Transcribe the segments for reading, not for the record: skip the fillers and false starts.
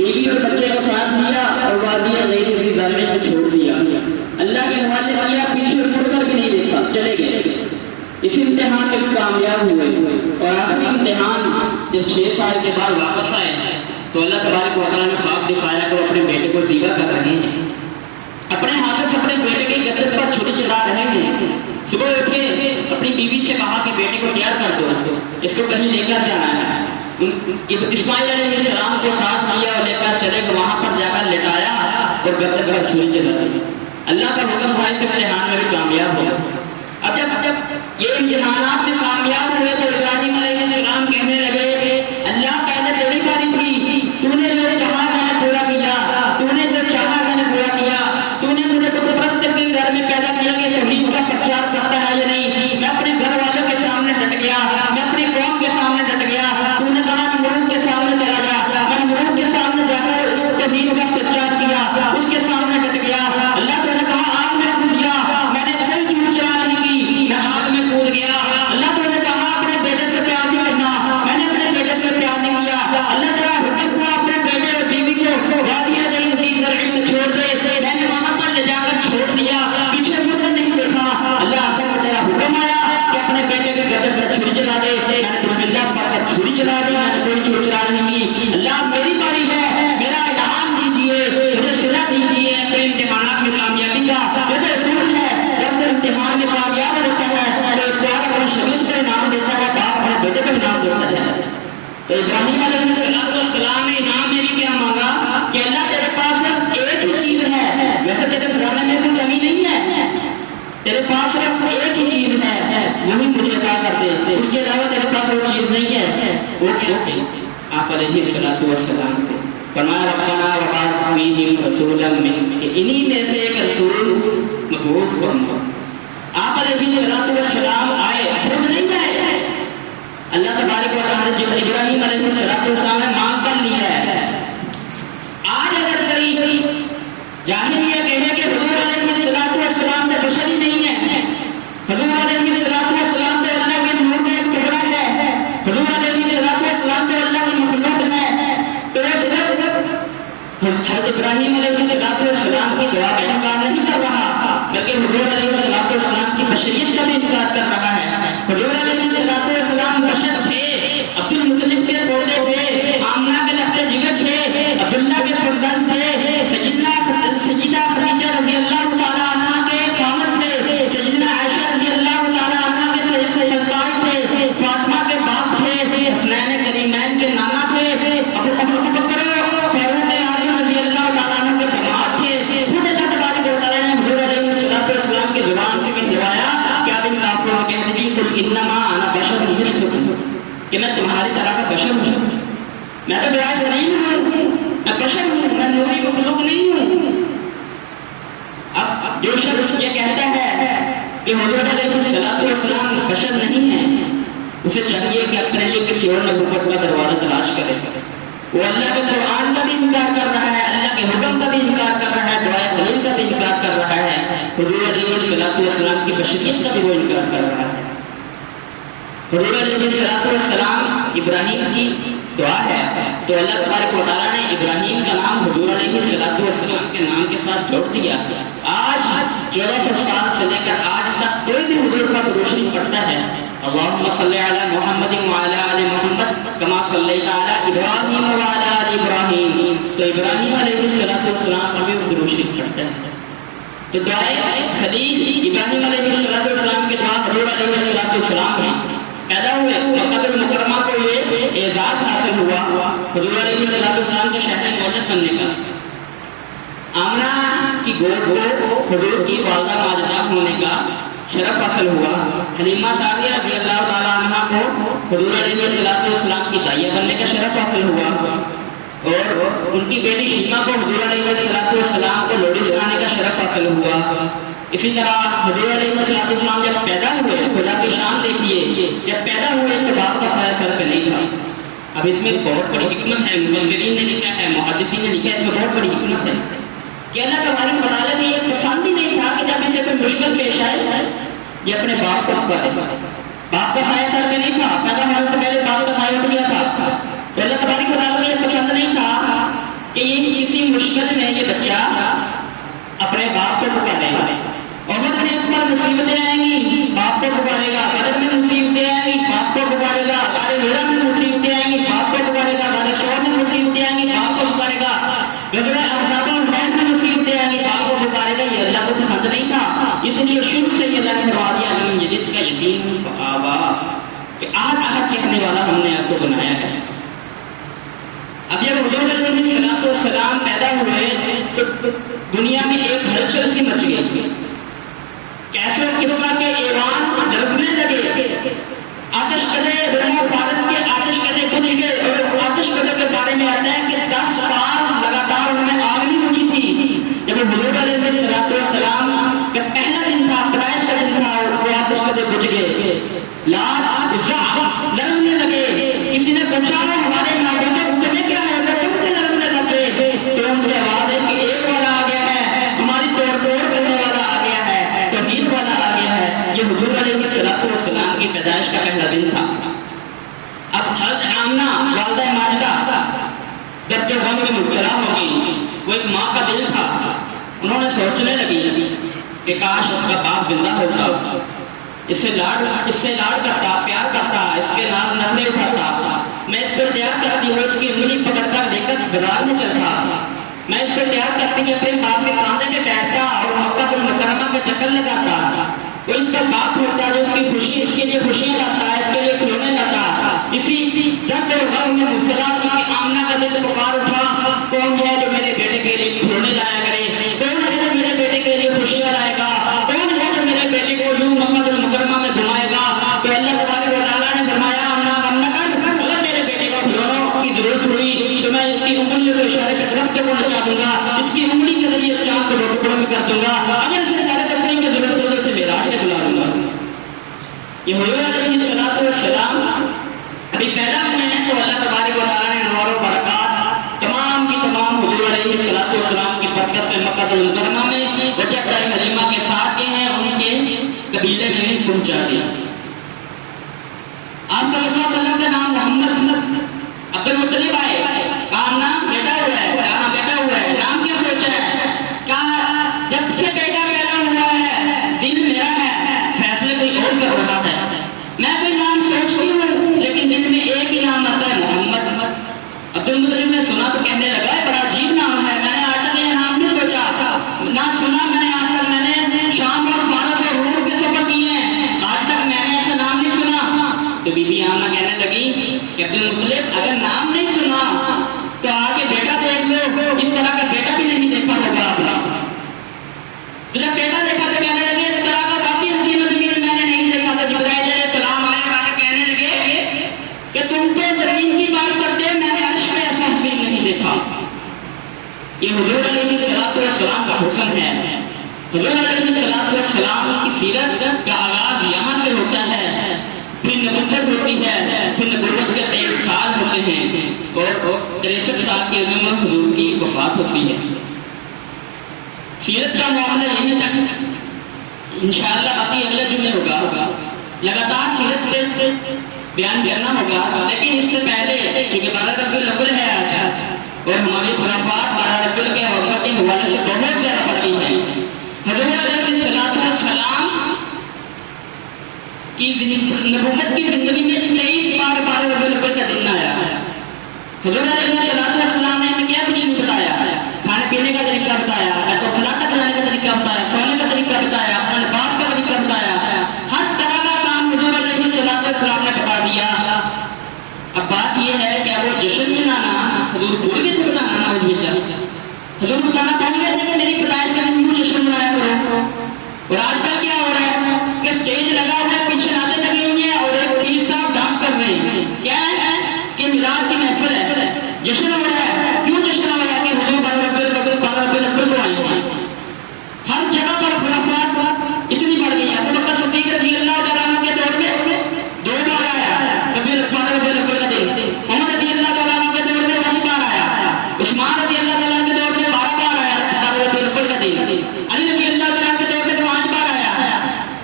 بیوی اور بچے کو ساتھ لیا اور وادی غیر ذی ظالم کو چھوڑ دیا. اللہ کے حوالے کیا, پیچھے مڑ کر بھی نہیں دیکھا, چلے گئے. اس امتحان میں کامیاب ہوئے اور آخری امتحان جب 6 سال کے بعد واپس آئے تو اللہ تبارک و تعالیٰ نے خواب دکھایا کہ وہ اپنے بیٹے کو ذبح کر رہے ہیں, اپنے ہاتھوں سے اپنے بیٹے کی گردن پر چھری چلا رہے ہیں. صبح اٹھ کے اپنی بیوی سے کہا کہ بیٹے کو تیار کر دو, اس کو کہیں لے کر جانا ہے. اسماعیل علیہ السلام کو ساتھ لیا اور لے کر چلے گئے, وہاں پر جا کر لٹایا اور گردن پر چھری چلا دی. اللہ کا حکم ہوا اس امتحان میں بھی کامیاب ہوا. اب جب یہ امتحانات میں کامیاب ہوئے تو ابراہیم علیہ السلام کہنے لگے اللہ پہلے تیری باری تھی, تو نے جو کہا میں نے پورا کیا, تو نے جو چاہا میں نے پورا کیا, تو نے مجھے بت پرست کے گھر میں پیدا کیا کہ توحید کا پرچار کرتا ہے یا نہیں. میں اپنے گھر والوں کے سامنے ڈٹ گیا, میں اپنی قوم کے سامنے ڈٹ گیا. تو نے کہا کہ ملوک کے سامنے چلا جا, میں ملوک کے سامنے جا کر اس توحید کا پرچار کیا, اس کے سامنے ڈٹ گیا. اللہ تو نے کہا آگ میں کود گیا, میں نے کوئی جھوٹ چلا نہیں کی, میں آگ میں کود گیا. اللہ تو نے کہا اپنے بیٹے سے پیار نہیں کرنا, میں نے اپنے بیٹے سے پیار نہیں کیا. اللہ تعالیٰ حکم ہوا اپنے بیٹے اور بیوی کو وادی غیر ذی ظرع میں چھوڑ دے, میں نے وہاں پر لے جا کر چھوڑ دیا, پیچھے مڑ کر نہیں دیکھا. اللہ کا تیرا حکم آیا کہ اپنے بیٹے کے گردن پر چھری چلا دے, میں نے بسم اللہ پڑھ کر چھری چلا دی, میں نے کوئی چھری چلا نہیں کی. اللہ میری باری ہے, میرا انعام دیجیے, مجھے صلہ دیجیے اپنے امتحانات میں کامیابی کا. یہ تو اصول ہے, جب امتحان میں کامیاب ہوتا ہے تو اس بار اپنی شریعت کا انعام دیتا ہے, باپ اپنے بیٹے کا انعام دیتا ہے. تو ابراہیم علیہ السلام نے انعام میں بھی کیا مانگا کہ اللہ تیرے پاس صرف ایک ہی چیز ہے, ویسے تیرے خزانے میں کوئی کمی نہیں ہے, تیرے پاس صرف ایک ہی چیز ہے, وہی مجھے عطا کر دے, اس کے علاوہ تیرے پاس کوئی چیز نہیں ہے. وہ کیا ہے؟ آپ علیہ السلام کو فرمایا ربنا وبعث فیہم رسولا منہم, کہ انہی میں سے ایک رسول مبعوث فرما. آپ علیہ السلام آئے, خود نہیں آئے. اللہ تبارک و تعالیٰ نے جب ابراہیم علیہ السلام نے مانگ کر لیا ہے. آج اگر کوئی جاہل یہ کہے کہ حضور علیہ السلام سے بشر ہی نہیں ہے, حضور علیہ السلام سے اللہ کے نور کا ایک ٹکڑا ہے, حضور علیہ السلام سے اللہ کی مخلوق ہے, تو وہ صرف حضرت ابراہیم علیہ السلام کی دعا کا انکار نہیں کر رہا, بلکہ حضور علیہ السلام کی بشریت کا بھی انکار کر رہا ہے. حضور علیہ السلام بشر تھے, عبد المطلب کے پوتے تھے, آمنہ کے لفظ جگر تھے, عبداللہ کے فرزند تھے, سیدہ خدیجہ رضی اللہ تعالیٰ عنہ کے خامد تھے, سیدہ عائشہ رضی اللہ تعالیٰ عنہ کے سرکار تھے, فاطمہ کے باپ تھے, حسنین کریمین کے نانا تھے, ابو بکر فاروق اعظم رضی اللہ تعالیٰ عنہ کے داماد تھے. خود اللہ تبارک و تعالیٰ نے حضور علیہ السلام کی زبان سے کہوایا کہ آپ ان کافروں کو کہتے ہیں قل انما انا بشر مثلکم, کہ میں تمہاری طرح کا بشر ہوں, میں تو برائے نہیں ہوں, میں بشر ہوں, میں نوری مخلوق نہیں ہوں. اب جو شخص یہ کہتا ہے کہ حضور علیہ السلام بشر نہیں ہیں, اسے چاہیے کہ اپنے لیے کسی اور نبوت کا دروازہ تلاش کرے. وہ اللہ کے قرآن کا بھی انکار کر رہا ہے, اللہ کے حکم کا بھی انکار کر رہا ہے, دعائے خلیل کا بھی انکار کر رہا ہے, حضور علیہ السلام کی بشریت کا بھی وہ انکار کر رہا ہے. حضور علیہ السلام ابراہیم کی دعا ہے, تو اللہ تبارک و تعالیٰ نے ابراہیم کا نام حضور علیہ السلام کے نام کے ساتھ جوڑ دیا. آج 1400 سال سے لے کر آج تک کوئی بھی حضور پر روشنی پڑتا ہے, اللہم صلی علی محمد وعلی آل محمد کما صلیت علی ابراہیم وعلی آل ابراہیم, تو ابراہیم علیہ السلام پر بھی روشنی پڑتا ہے. تو دعائے خلیل ابراہیم علیہ السلام کے دعا حضور علیہ السلام ہیں پیدا ہوئے. مکہ المکرمہ کو یہ اعزاز حاصل ہوا حضور علیہ السلام کے شہر مولد بننے کا. آمنہ کی گود کو حضور کی والدہ ماجدہ ہونے کا شرف حاصل ہوا. حلیمہ سعدیہ رضی اللہ تعالیٰ عنہ کو حضور علیہ السلام کی داعیہ بننے کا شرف حاصل ہوا, اور ان کی بیٹی شیمہ کو حضور علیہ السلام کو لوڑی سنانے کا شرف حاصل ہوا. اسی طرح حضور علیہ السلام جب پیدا ہوئے, خدا کی شان دیکھیے, جب پیدا ہوئے تو باپ کا سایہ سر پہ نہیں تھا. اب اس میں بہت بڑی حکمت ہے, مفسرین نے لکھا ہے, محدثین نے لکھا ہے, اس میں بہت بڑی حکمت ہے کہ اللہ تبارک و تعالیٰ نے یہ پسند ہی نہیں تھا کہ جب اسے کوئی مشکل پیش آئے یہ اپنے باپ کو پکارے. باپ کا سایہ سر پہ نہیں تھا, پیدا ہونے سے پہلے باپ کا سایہ اٹھ گیا تھا, تو اللہ تبارک و تعالیٰ نے یہ پسند نہیں تھا کہ یہ کسی مشکل میں یہ بچہ اپنے باپ کو پکارے گا، عمر میں اس پر مصیبتیں آئیں گی باپ کو پکارے گا، قدر میں مصیبتیں آئیں گی باپ کو پکارے گا، ہمارے گھر میں مصیبتیں آئیں گی باپ کو پکارے گا، ہمارے شوہر میں مصیبتیں آئیں گی باپ کو پکارے گا، غزوہ احزاب میں مصیبتیں آئیں گی باپ کو پکارے گا۔ یہ اللہ کو پسند نہیں تھا، اس لیے شروع سے یہ اللہ نے فرما دیا علم یجد کا یتیم فآوا، کہ آہد کہنے والا ہم نے آپ کو بنایا ہے۔ اب جب حضور علیہ السلام پیدا ہوئے تو دنیا میں ایک ہلچل سی مچ گئی، کیسے کسرا کے ایوان ڈرنے لگے، آتش کدے روم و فارس کے آتش کدے بجھ گئے، اور آتش کدے کے بارے میں آتا ہے کہ 10 سال لگاتار انہیں آگ نہیں بجھی تھی۔ جب حضور علیہ السلام کا پہلا دن تھا، پیدائش کا دن تھا، وہ آتش کدے بجھ گئے، لات لڑنے لگے، کسی نے پوچھا ہمارے معبود تمہیں کیا ہے، تم سے لڑنے لگے، تو ان سے آواز ہے کہ ایک والا آ گیا ہے، تمہاری توڑ کرنے والا آ گیا ہے، توحید والا آ گیا ہے۔ یہ حضور علیہ السلام کی پیدائش کا پہلا دن تھا۔ اب حضرت آمنہ والدہ ماجدہ جب جو غم میں مبتلا ہوگی، وہ ایک ماں کا دل تھا، انہوں نے سوچنے لگی کہ کاش اس کا باپ زندہ ہوتا، اس سے لاڑ کرتا، پیار کرتا، اس کے نام نغمے اٹھاتا، میں اس پر تیار کرتی ہوں، اس کی انگلی پکڑ کر لے کر بازار میں چلتا، میں اس پر تیار کرتی کہ اپنے باپ کے کاندھے پہ بیٹھتا اور مکہ المکرمہ کا چکر لگاتا، وہ اس کا باپ ہوتا جو اس کی خوشی، اس کے لیے خوشیاں لاتا، اس کے لیے کھلونے لاتا۔ اسی درد اور غم میں مبتلا تھی کہ آمنہ کا دل پکار اٹھا، کون ہے جو میرے بیٹے کے لیے کھلونے لایا کرے، کون ہے جو میرے بیٹے کے لیے خوشیاں لائے گا، کون ہے جو میرے بیٹے کو یوں مکہ المکرمہ میں گھمائے گا۔ تو اللہ تبارک و تعالیٰ نے فرمایا آمنہ غم نہ کر، اگر میرے بیٹے کو کھلونوں کی ضرورت ہوئی تو میں اس کی انگلیوں کے اشارے پہ درخت کو نچا دوں گا، اس کی انگلی کے ذریعے چاند کو ٹکڑوں میں کر دوں گا، اگر اسے سارے تفریح کی ضرورت ہو تو اسے معراج میں بلا دوں گا۔ یہ حضور علیہ السلام ابھی پیدا ہوئے ہیں تو اللہ تبارک و تعالیٰ نے انوار و برکات تمام کی تمام حضور علیہ السلام کی برکت سے مکہ المکرمہ میں وجہ حلیمہ کے ساتھ کے ہیں، ان کے قبیلے میں پہنچا دیا۔ آپ صلی اللہ علیہ وسلم کا نام محمد عبد المطلب آئے، کہا نام بیٹا ہوا ہے، کہا بیٹا ہوا ہے، نام کیا سوچا ہے، کہا جب سے بیٹا پیدا ہوا ہے دل میرا ہے، فیصلے کوئی اور کر رہا ہے، میں کوئی نام سوچتی ہوں لیکن دل میں ایک ہی نام آتا ہے محمد۔ عبد المطلب نے سنا تو کہنے لگا بڑا عجیب نام ہے، میں نے آج تک یہ نام نہیں سوچا، نہ سنا میں نے آج تک، میں نے شام اور فارس اور روم کے سفر کیے ہیں، آج تک میں نے ایسا نام نہیں سنا۔ تو بی بی آمنہ کہنے لگی کہ عبد المطلب اگر نام نہیں سنا تو آگے بیٹا دیکھ لو، اس طرح کا بیٹا بھی نہیں دیکھا ہوگا آپ نے۔ تو جب بیٹا دیکھا تو کہنے لگے اس طرح کا باقی حسین و جمیل میں نے نہیں دیکھا۔ تو جبرائیل علیہ السلام آئے کہنے لگے کہ تم تو زمین کی بات کرتے، میں نے عرش پہ ایسا حسین نہیں دیکھا۔ یہ حضور علیہ السلام کا حسن ہے۔ حضور علیہ السلام کی سیرت کا آغاز یہاں سے ہوتا ہے، پھر نبوت ہوتی ہے، پھر نبوت کے 23 سال ہوتے ہیں اور 63 سال کی عمر میں حضور کی وفات ہوتی ہے۔ سیرت کا معاملہ یہی تک انشاءاللہ باقی اگلے جمعے ہوگا، لگاتار سیرت پہ بیان کرنا ہوگا، لیکن اس سے پہلے کیونکہ 12 ربیع الاول ہے آج اور ہماری خرافات 12 ربیع الاول کے وقت کے حوالے سے بہت زیادہ بڑھ گئی ہیں۔ حضور علیہ السلام کی نبوت کی زندگی میں 23 بار 12 ربیع الاول کا دن آیا ہے۔ حضور علیہ السلام نے کیا کچھ نہیں بتایا، کھانے پینے کا طریقہ بتایا، تو فلاح بنانے کا طریقہ بتایا، سونے کا طریقہ بتایا، اپنا لباس کا طریقہ بتایا، ہر طرح کا کام حضور علیہ السلام نے بتا دیا۔ اب بات یہ ہے کہ اب وہ جشن منانا حضور بھول گئے تھے بتانا، نعوذ باللہ، حضور بتانا بھول گئے تھے کہ میری پیدائش کا دن جشن منایا کرو۔ اور آج کل کیا ہو رہا ہے کہ اسٹیج لگا ہوا ہے، پیچھے نعتیں لگی ہوئی ہیں اور ایک پیر صاحب ڈانس کر رہے ہیں، کیا ہے کہ میلاد کی محفل ہے، جشن ہو رہا ہے۔ کیوں جشن ہو رہا ہے کہ حضور 12 ربیع الاول کو آئی ہیں۔ ہر جگہ پر خرافات اتنی بڑھ گئی ہیں۔ ابو بکر صدیق رضی اللہ تعالیٰ عنہ کے دور میں 2 بار آیا 12 ربیع الاول کا دن، عمر رضی اللہ تعالیٰ عنہ کے دور میں 10 بار آیا، عثمان رضی اللہ تعالیٰ عنہ کے دور میں 12 بار آیا 12 ربیع الاول کا دن، علی رضی اللہ تعالیٰ عنہ کے دور میں 5 بار آیا،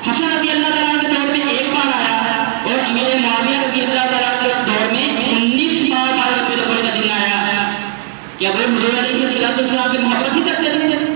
حسن رضی اللہ تعالیٰ عنہ کے دور میں 1 بار آیا، اور امیر معاویہ رضی اللہ تعالیٰ عنہ کے دور میں 19 بار 12 ربیع الاول کا دن آیا۔ کیا وہ حضور علیہ السلام سے محبت ہی کرتے تھے؟